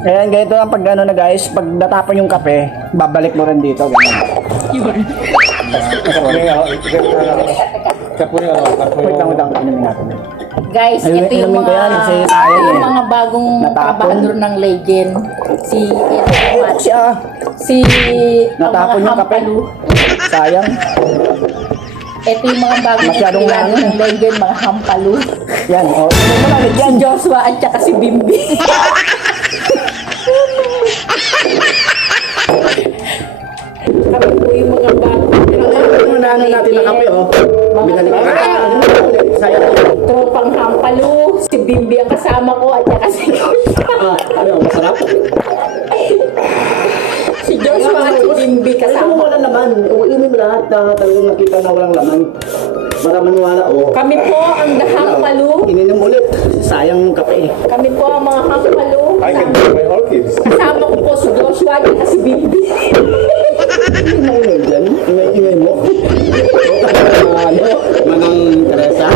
Ayan, ganito ang pag ano na guys, pag natapon yung kape, babalik mo rin dito. Ganyan. Wait lang, inumin natin. Guys, Ayun, ito yung inumin ko yan, kasi mga, sayang yung eh. mga bagong Natapon. trabahador ng Legend. Si Siya, si natapon yung kape. Hampalu. Sayang. Ito yung mga bagong Masyadong empleyado ano. ng Legend, mga Hampalu. Yan, oh. Inumin mo lang, Si yan. Joshua at saka si Bimbi. Kami po yung mga bagong Unahin natin na kape, oh. Binalik ko. Sayang. tropang Hampalu. Si Bimbi ang kasama ko at saka si Joshua. Ano, masarap? Si Joshua at si Bimbi Ano kasama. wala naman? Inumin mo lahat na talagang nakita na walang laman. Para maniwala, oh. Kami po ang The Hampalu. Ininom ulit. Sayang yung kape. Kami po ang mga Hampalu. I can do my orchids. Kasama ko po si Joshua at saka si Bimbi. Ingay dyan. Ingay mo. Ano? Manang Teresa.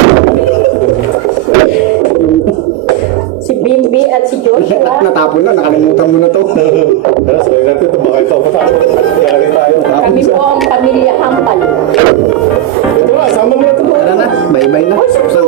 Si Bimbi at si Joshua. Natapon na. Nakalimutan mo na to. Pero sabi natin ito, baka ikaw matapos. Galing tayo. Kami po ang pamilya Hampalu. Ito na, sama mo na ito. Tara na. Bye-bye na. Saan